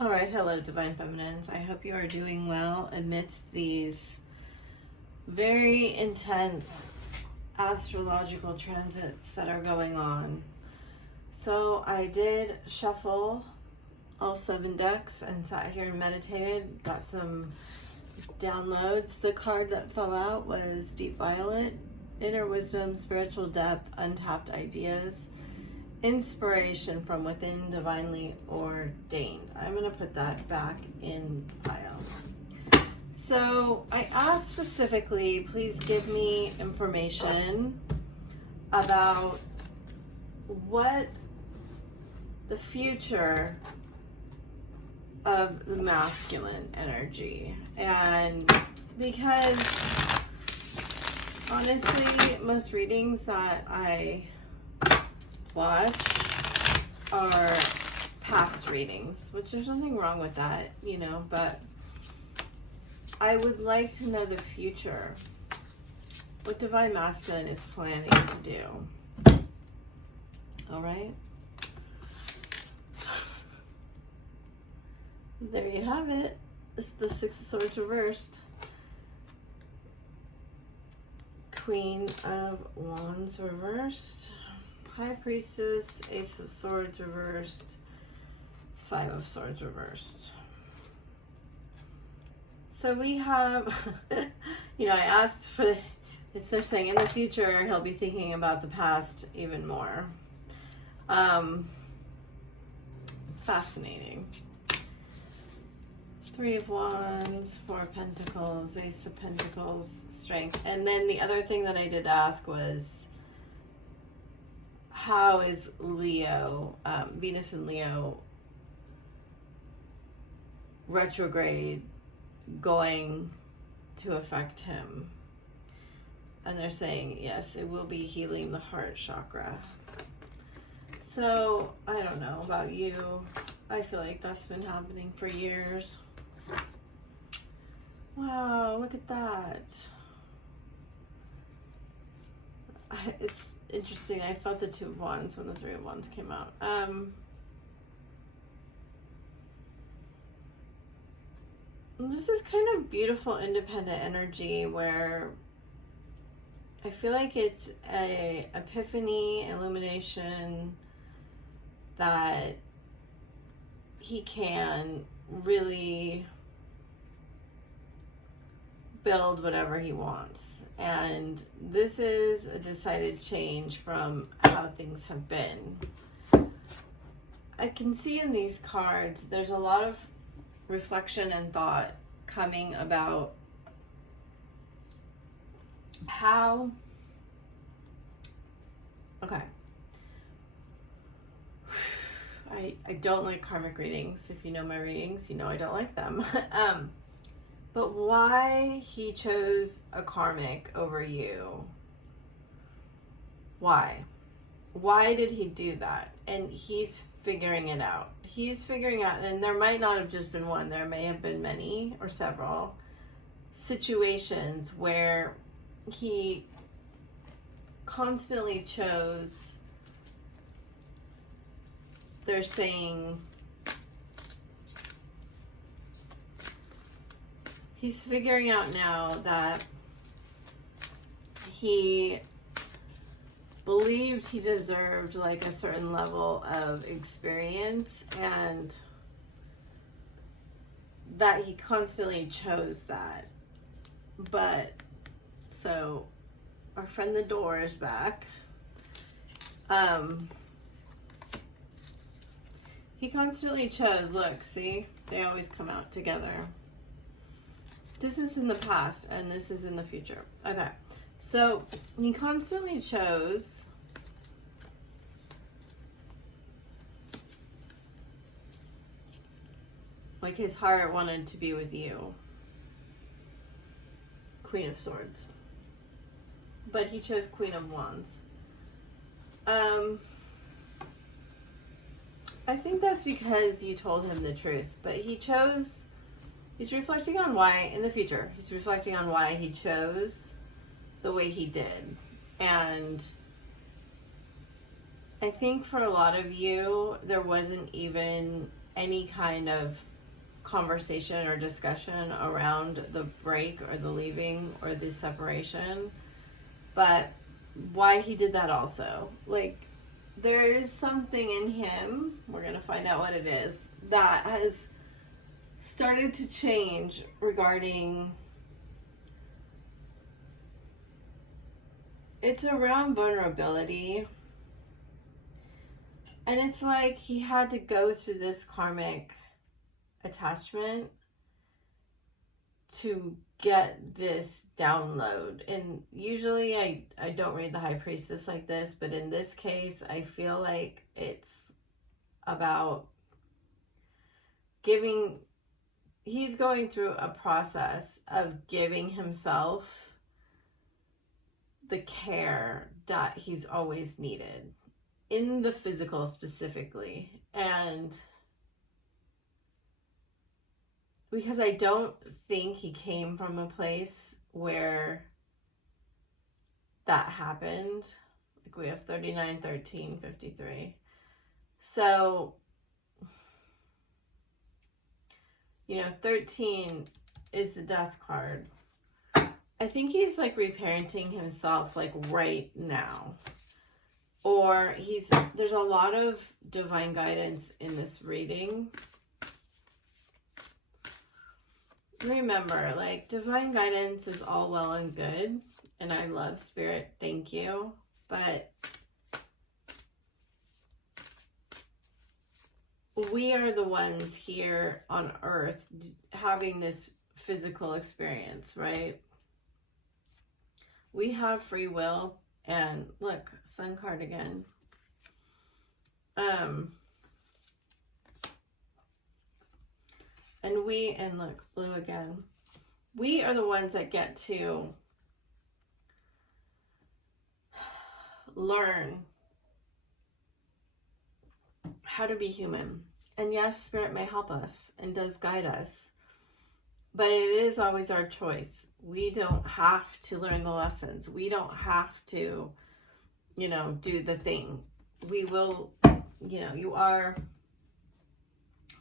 All right, hello, Divine Feminines. I hope you are doing well amidst these very intense astrological transits that are going on. So I did shuffle all 7 decks and sat here and meditated, got some downloads. The card that fell out was Deep Violet, Inner Wisdom, Spiritual Depth, Untapped Ideas, Inspiration from Within, Divinely Ordained. I'm going to put that back in pile. So I asked specifically, please give me information about what the future of the masculine energy. And because honestly, most readings that I watch are past readings, which there's nothing wrong with that, but I would like to know the future, what Divine Masculine is planning to do. All right. There you have it. It's the Six of Swords reversed. Queen of Wands reversed. High Priestess, Ace of Swords reversed, 5 of Swords reversed. So we have, I asked for, if they're saying in the future, he'll be thinking about the past even more. Fascinating. 3 of Wands, 4 of Pentacles, Ace of Pentacles, Strength. And then the other thing that I did ask was, how is Leo, Venus and Leo retrograde going to affect him? And they're saying, yes, it will be healing the heart chakra. So, I don't know about you. I feel like that's been happening for years. Wow, look at that. It's interesting. I felt the 2 of Wands when the 3 of Wands came out. This is kind of beautiful, independent energy where I feel like it's a epiphany, illumination that he can really build whatever he wants. And this is a decided change from how things have been. I can see in these cards, there's a lot of reflection and thought coming about how, okay, I don't like karmic readings. If you know my readings, you know I don't like them. But why he chose a karmic over you? Why? Why did he do that? And he's figuring it out. He's figuring out, and there might not have just been one, there may have been many or several situations where he constantly chose, they're saying, he's figuring out now that he believed he deserved like a certain level of experience, and that he constantly chose that. But so our friend the door is back. He constantly chose, look, see, they always come out together. This is in the past and this is in the future. Okay. So he constantly chose like his heart wanted to be with you. Queen of Swords. But he chose Queen of Wands. I think that's because you told him the truth, but he's reflecting on why, in the future, he's reflecting on why he chose the way he did. And I think for a lot of you, there wasn't even any kind of conversation or discussion around the break or the leaving or the separation, but why he did that also. Like, there is something in him, we're going to find out what it is, that has started to change regarding, it's around vulnerability. And it's like he had to go through this karmic attachment to get this download. And usually I don't read the High Priestess like this, but in this case, I feel like it's about giving, he's going through a process of giving himself the care that he's always needed, in the physical specifically. And because I don't think he came from a place where that happened. Like, we have 39, 13, 53. So, 13 is the death card. I think he's like reparenting himself like right now. Or there's a lot of divine guidance in this reading. Remember, like, divine guidance is all well and good, and I love Spirit, thank you, but we are the ones here on earth having this physical experience, right? We have free will, and look, Sun card again. And look, blue again. We are the ones that get to learn how to be human. And yes, Spirit may help us and does guide us, but it is always our choice. We don't have to learn the lessons. We don't have to, do the thing. We will, you are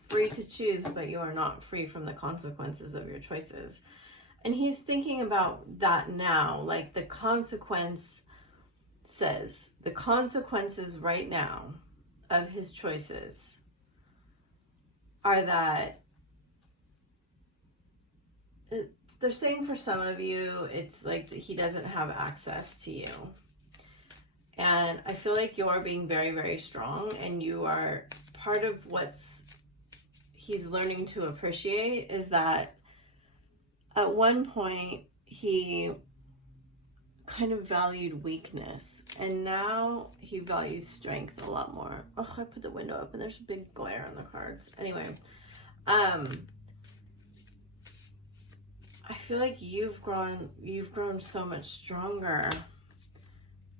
free to choose, but you are not free from the consequences of your choices. And he's thinking about that now, like the consequences right now of his choices are that they're saying for some of you, it's like that he doesn't have access to you. And I feel like you are being very, very strong, and you are part of he's learning to appreciate is that at one point he kind of valued weakness, and now he values strength a lot more. Oh, I put the window open. There's a big glare on the cards. Anyway, I feel like you've grown so much stronger.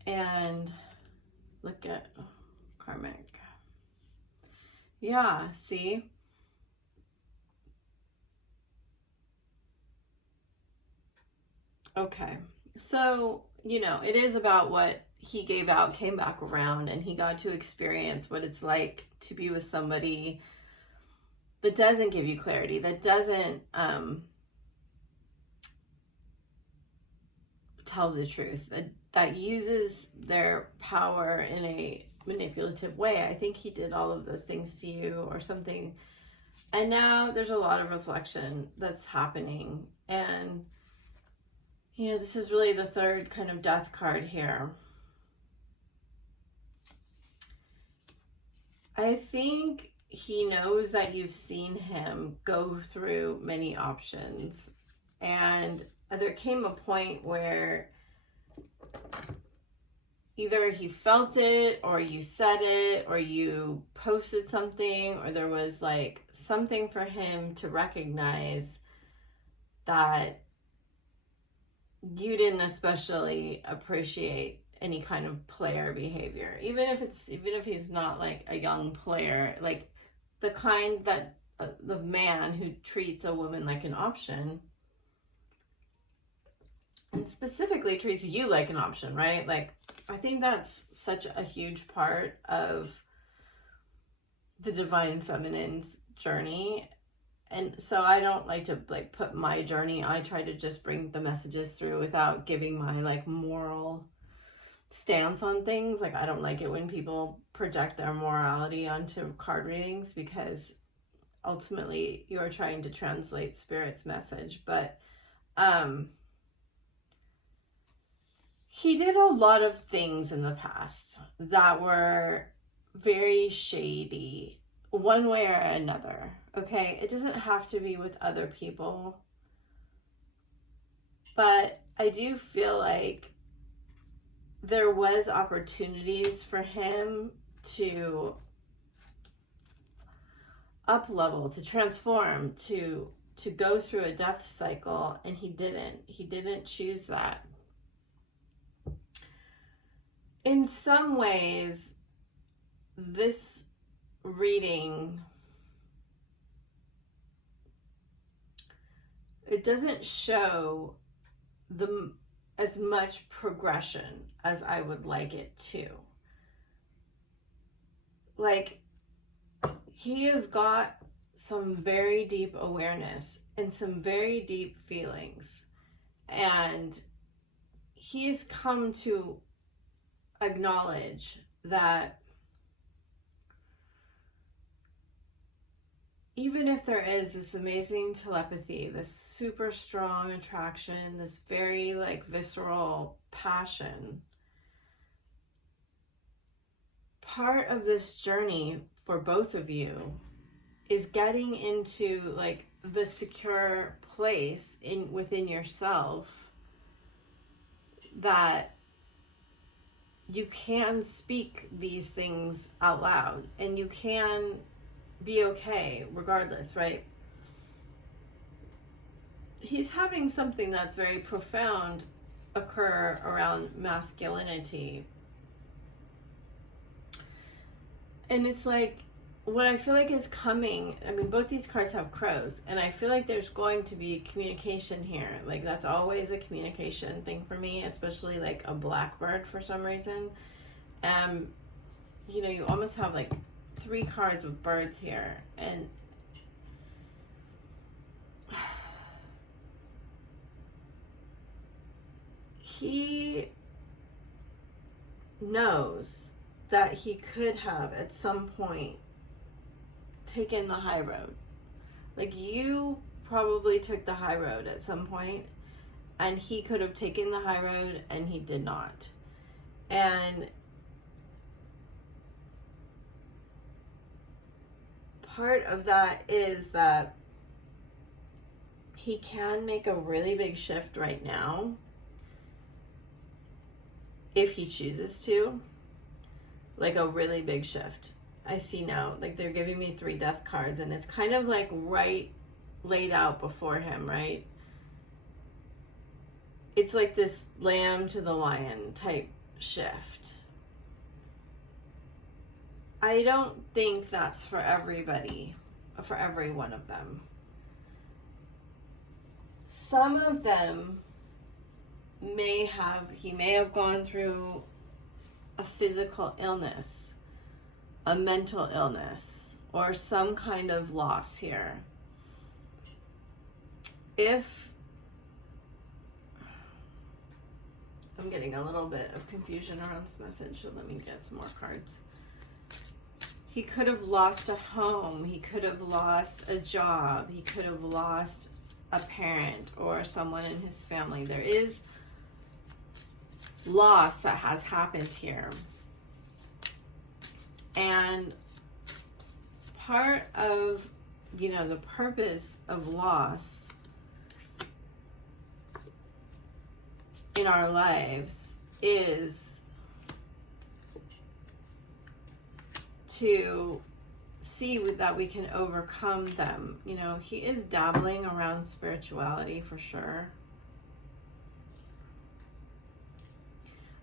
And look at karmic. Yeah, see? Okay. So, it is about what he gave out, came back around, and he got to experience what it's like to be with somebody that doesn't give you clarity, that doesn't tell the truth, that uses their power in a manipulative way. I think he did all of those things to you or something. And now there's a lot of reflection that's happening. And, this is really the third kind of death card here. I think he knows that you've seen him go through many options. And there came a point where either he felt it, or you said it, or you posted something, or there was like something for him to recognize that you didn't especially appreciate any kind of player behavior, even if he's not like a young player, like the kind that the man who treats a woman like an option, and specifically treats you like an option, right? Like, I think that's such a huge part of the divine feminine's journey. And so I don't like to like put my journey. I try to just bring the messages through without giving my like moral stance on things. Like I don't like it when people project their morality onto card readings, because ultimately you're trying to translate spirit's message. But he did a lot of things in the past that were very shady, one way or another. Okay, it doesn't have to be with other people, but I do feel like there was opportunities for him to up level, to transform, to go through a death cycle, and he didn't choose that. In some ways, this reading, it doesn't show as much progression as I would like it to. Like, he has got some very deep awareness and some very deep feelings, and he's come to acknowledge that even if there is this amazing telepathy, this super strong attraction, this very like visceral passion, part of this journey for both of you is getting into like the secure place within yourself that you can speak these things out loud and you can be okay regardless, right? He's having something that's very profound occur around masculinity. And it's like, what I feel like is coming, I mean, both these cards have crows, and I feel like there's going to be communication here. Like, that's always a communication thing for me, especially like a blackbird for some reason. You know, you almost have like 3 cards with birds here, and he knows that he could have at some point taken the high road. Like, you probably took the high road at some point, and he could have taken the high road, and he did not. And part of that is that he can make a really big shift right now if he chooses to. Like a really big shift. I see now, like they're giving me 3 death cards, and it's kind of like right laid out before him, right? It's like this lamb to the lion type shift. I don't think that's for everybody, for every one of them. Some of them he may have gone through a physical illness, a mental illness, or some kind of loss here. If I'm getting a little bit of confusion around this message, so let me get some more cards. He could have lost a home, he could have lost a job, he could have lost a parent or someone in his family. There is loss that has happened here. And part of, you know, the purpose of loss in our lives is to see that we can overcome them. You know, he is dabbling around spirituality for sure.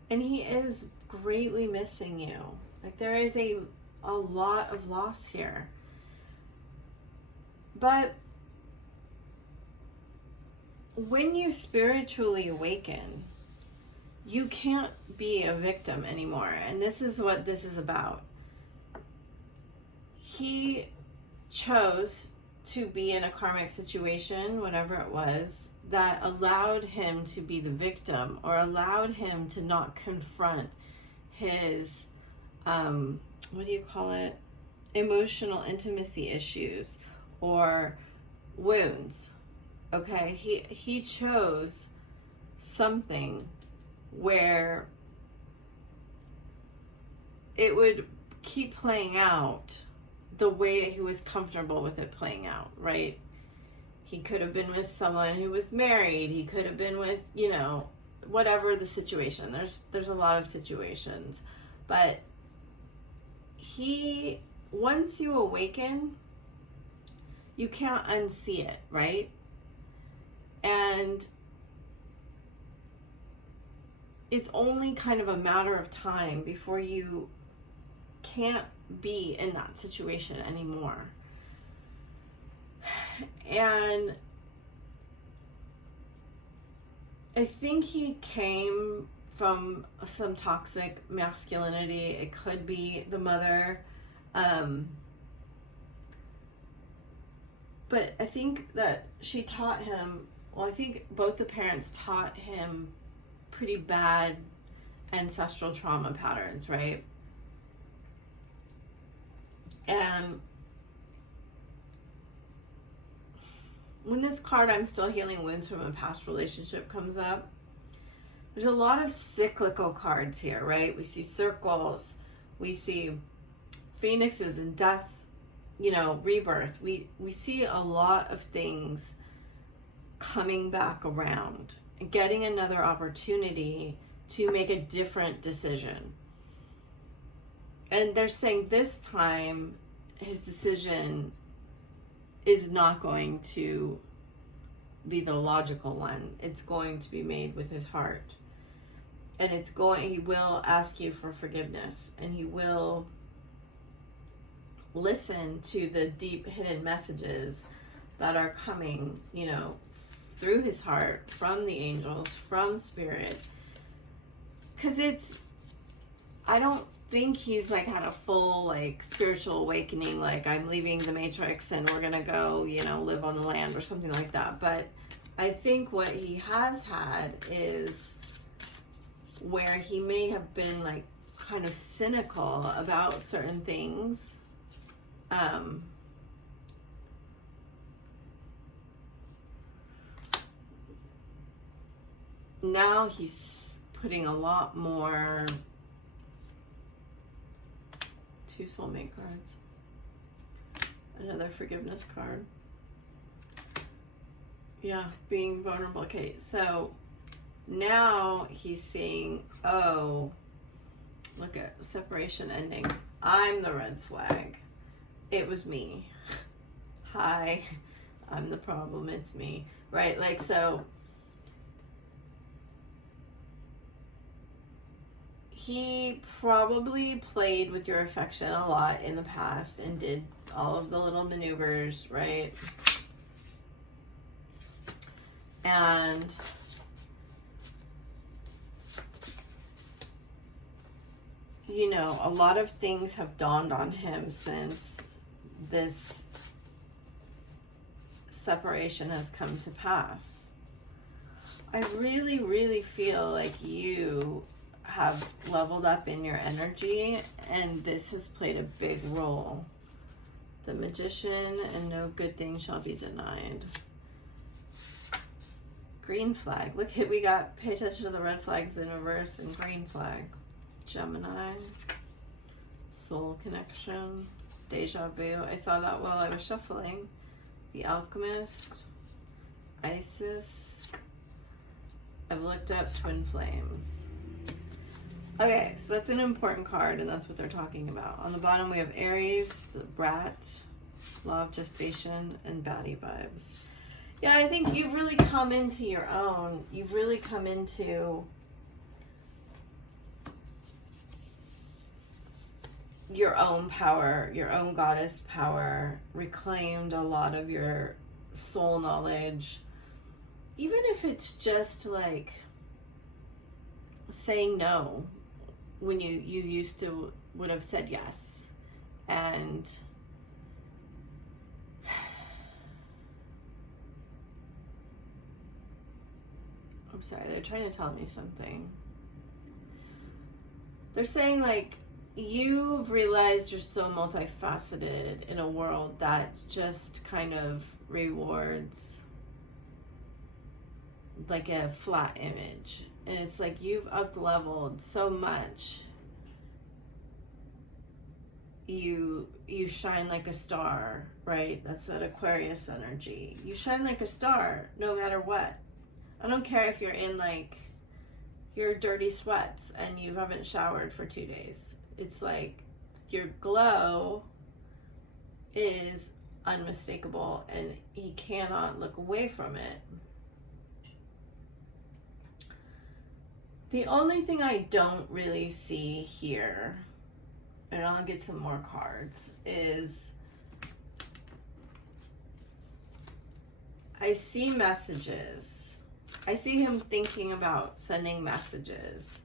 And he is greatly missing you. Like, there is a lot of loss here. But when you spiritually awaken, you can't be a victim anymore. And this is what this is about. He chose to be in a karmic situation, whatever it was, that allowed him to be the victim, or allowed him to not confront his, what do you call it? Emotional intimacy issues or wounds. Okay, he chose something where it would keep playing out the way that he was comfortable with it playing out, right? He could have been with someone who was married. He could have been with, whatever the situation. There's a lot of situations. But once you awaken, you can't unsee it, right? And it's only kind of a matter of time before you can't be in that situation anymore. And I think he came from some toxic masculinity. It could be the mother. But I think that she taught him, I think both the parents taught him pretty bad ancestral trauma patterns, right? And when this card, I'm still healing wounds from a past relationship, comes up, there's a lot of cyclical cards here, right? We see circles, we see phoenixes and death, rebirth. We see a lot of things coming back around and getting another opportunity to make a different decision. And they're saying this time his decision is not going to be the logical one. It's going to be made with his heart. And he will ask you for forgiveness, and he will listen to the deep hidden messages that are coming, through his heart, from the angels, from spirit. Because I don't think he's had a full spiritual awakening, I'm leaving the matrix and we're gonna go live on the land or something like that. But I think what he has had is where he may have been kind of cynical about certain things. Now he's putting a lot more. 2 soulmate cards. Another forgiveness card. Yeah, being vulnerable. Okay, so now he's saying, oh, look at separation ending. I'm the red flag. It was me. Hi, I'm the problem. It's me. Right? So he probably played with your affection a lot in the past and did all of the little maneuvers, right? And a lot of things have dawned on him since this separation has come to pass. I really, really feel like you have leveled up in your energy, and this has played a big role. The Magician, and no good thing shall be denied. Green flag. Look, we got pay attention to the red flags in reverse and green flag. Gemini. Soul connection. Deja vu. I saw that while I was shuffling. The Alchemist. Isis. I've looked up twin flames. Okay, so that's an important card, and that's what they're talking about. On the bottom, we have Aries, the Brat, Law of Gestation, and Baddie Vibes. Yeah, I think you've really come into your own. You've really come into your own power, your own goddess power, reclaimed a lot of your soul knowledge. Even if it's just saying no when you used to would have said yes. And I'm sorry, they're trying to tell me something. They're saying, like, you've realized you're so multifaceted in a world that just kind of rewards like a flat image. And it's like you've up-leveled so much. You shine like a star, right? That's that Aquarius energy. You shine like a star no matter what. I don't care if you're in like your dirty sweats and you haven't showered for 2 days. It's like your glow is unmistakable and he cannot look away from it. The only thing I don't really see here, and I'll get some more cards, is I see messages. I see him thinking about sending messages.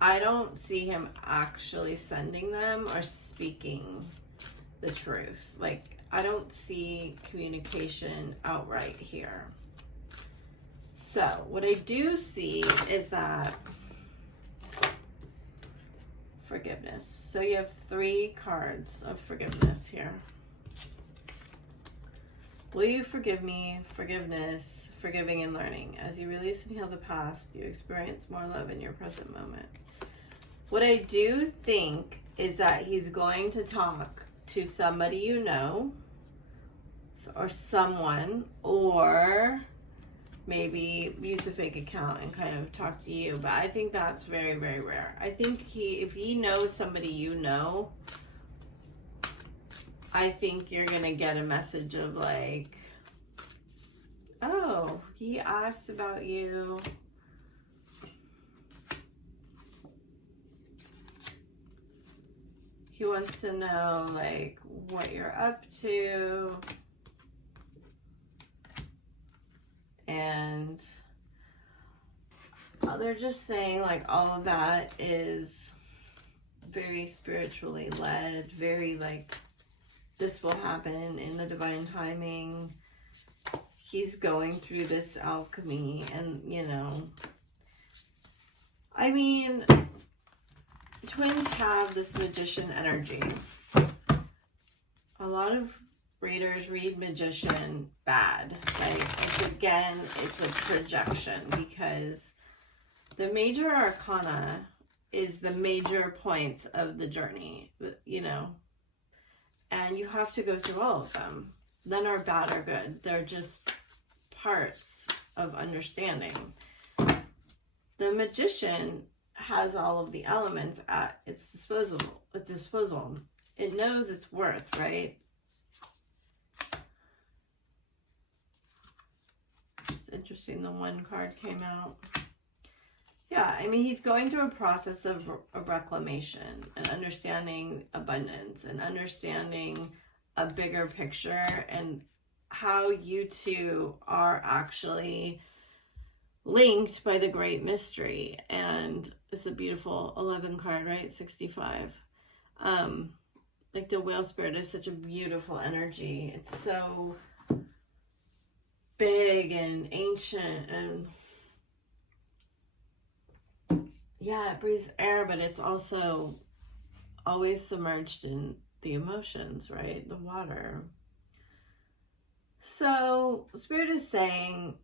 I don't see him actually sending them or speaking the truth. Like, I don't see communication outright here. So, what I do see is that forgiveness. So you have 3 cards of forgiveness here. Will you forgive me? Forgiveness, forgiving and learning. As you release and heal the past, you experience more love in your present moment. What I do think is that he's going to talk to somebody you know, or someone, or maybe use a fake account and kind of talk to you. But I think that's very, very rare. I think if he knows somebody you know, I think you're going to get a message of like, oh, he asked about you. He wants to know like what you're up to. And they're just saying like all of that is very spiritually led, very like this will happen in the divine timing. He's going through this alchemy and, you know, I mean, twins have this magician energy. A lot of readers read magician bad. Like, again, it's a projection because the major arcana is the major points of the journey, you know, and you have to go through all of them. None are bad or good. They're just parts of understanding. The magician has all of the elements at its disposal. It knows its worth, right? It's interesting the 1 card came out. Yeah, I mean, he's going through a process of reclamation and understanding abundance and understanding a bigger picture and how you two are actually linked by the great mystery. And it's a beautiful 11 card, right? 65. Like the whale spirit is such a beautiful energy. It's so big and ancient and yeah, it breathes air, but it's also always submerged in the emotions, right? The water. So Spirit is saying,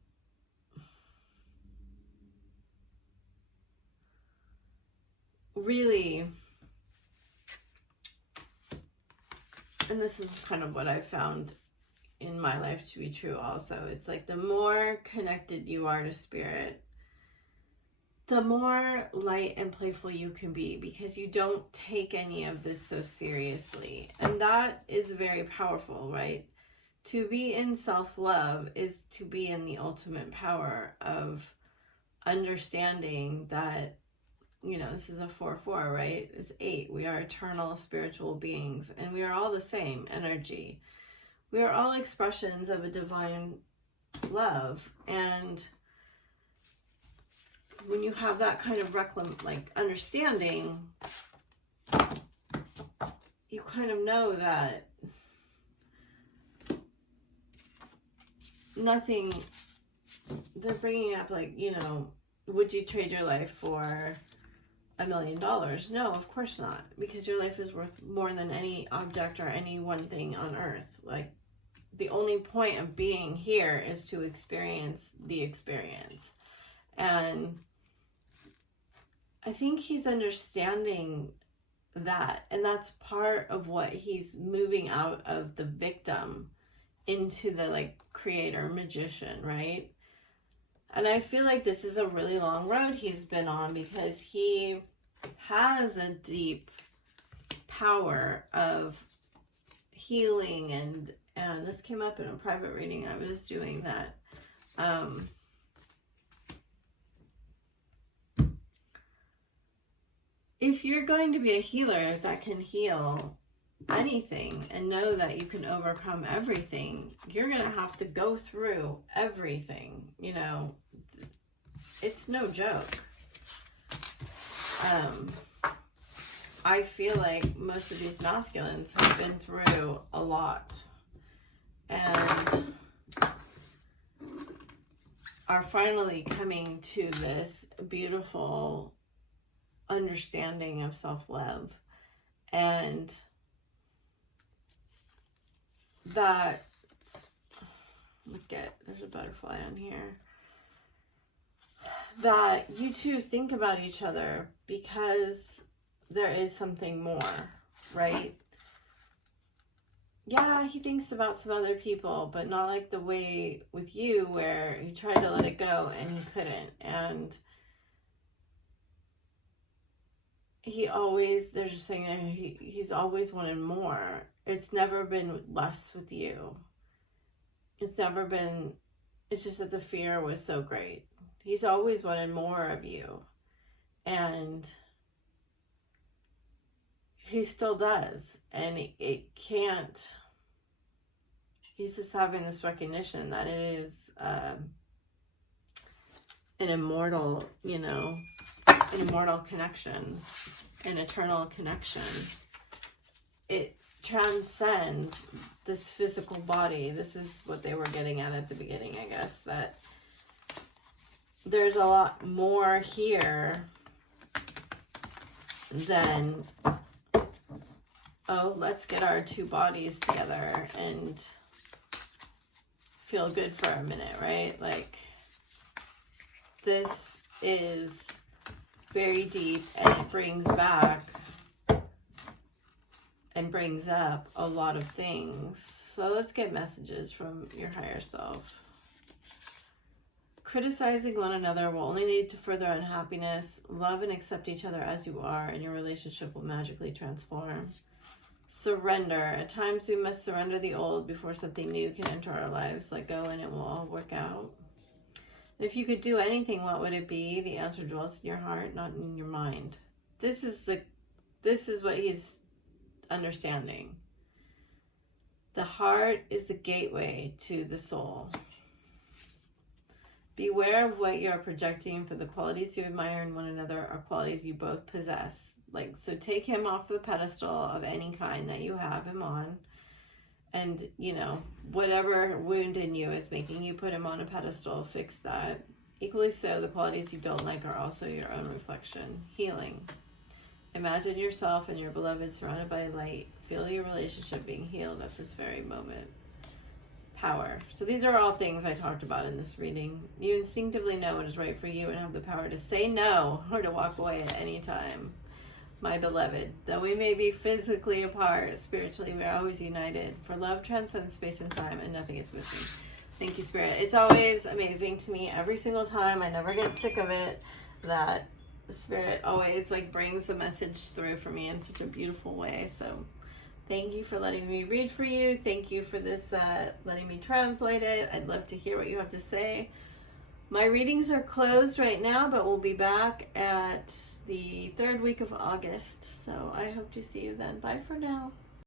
really, and this is kind of what I've found in my life to be true also. It's like the more connected you are to Spirit, the more light and playful you can be because you don't take any of this so seriously. And that is very powerful, right? To be in self-love is to be in the ultimate power of understanding that, you know, this is a 4-4, right? It's 8. We are eternal spiritual beings and we are all the same energy. We are all expressions of a divine love. And when you have that kind of understanding, you kind of know that nothing, they're bringing up like, you know, would you trade your life for $1 million? No, of course not, because your life is worth more than any object or any one thing on earth. Like, the only point of being here is to experience the experience. And I think he's understanding that, and that's part of what he's moving out of the victim into the like creator magician, right? And I feel like this is a really long road he's been on, because he has a deep power of healing, and this came up in a private reading I was doing, that if you're going to be a healer that can heal anything and know that you can overcome everything, you're going to have to go through everything. You know, it's no joke. I feel like most of these masculines have been through a lot and are finally coming to this beautiful understanding of self-love, and that, there's a butterfly on here, that you two think about each other because there is something more, right? Yeah, he thinks about some other people, but not like the way with you where he tried to let it go and he couldn't. And he always, they're just saying that he's always wanted more. It's never been less with you. It's never been, it's just that the fear was so great. He's always wanted more of you. And he still does. And it can't, he's just having this recognition that it is an immortal, you know, an immortal connection, an eternal connection. It transcends this physical body. This is what they were getting at the beginning, I guess, that there's a lot more here than, oh, let's get our two bodies together and feel good for a minute, right? Like, this is very deep, and it brings back and brings up a lot of things. So let's get messages from your higher self. Criticizing one another will only lead to further unhappiness. Love and accept each other as you are, and your relationship will magically transform. Surrender. At times we must surrender the old before something new can enter our lives. Let go and it will all work out. If you could do anything, what would it be? The answer dwells in your heart, not in your mind. This is what he's understanding. The heart is the gateway to the soul. Beware of what you are projecting, for the qualities you admire in one another are qualities you both possess. Like, so take him off the pedestal of any kind that you have him on. And, you know, whatever wound in you is making you put him on a pedestal, fix that. Equally so, the qualities you don't like are also your own reflection. Healing. Imagine yourself and your beloved surrounded by light. Feel your relationship being healed at this very moment. Power. So these are all things I talked about in this reading. You instinctively know what is right for you and have the power to say no or to walk away at any time. My beloved, though we may be physically apart, spiritually we are always united. For love transcends space and time, and nothing is missing. Thank you, Spirit. It's always amazing to me every single time. I never get sick of it, that Spirit always like brings the message through for me in such a beautiful way. So thank you for letting me read for you. Thank you for this, letting me translate it. I'd love to hear what you have to say. My readings are closed right now, but we'll be back at the 3rd week of August. So I hope to see you then. Bye for now.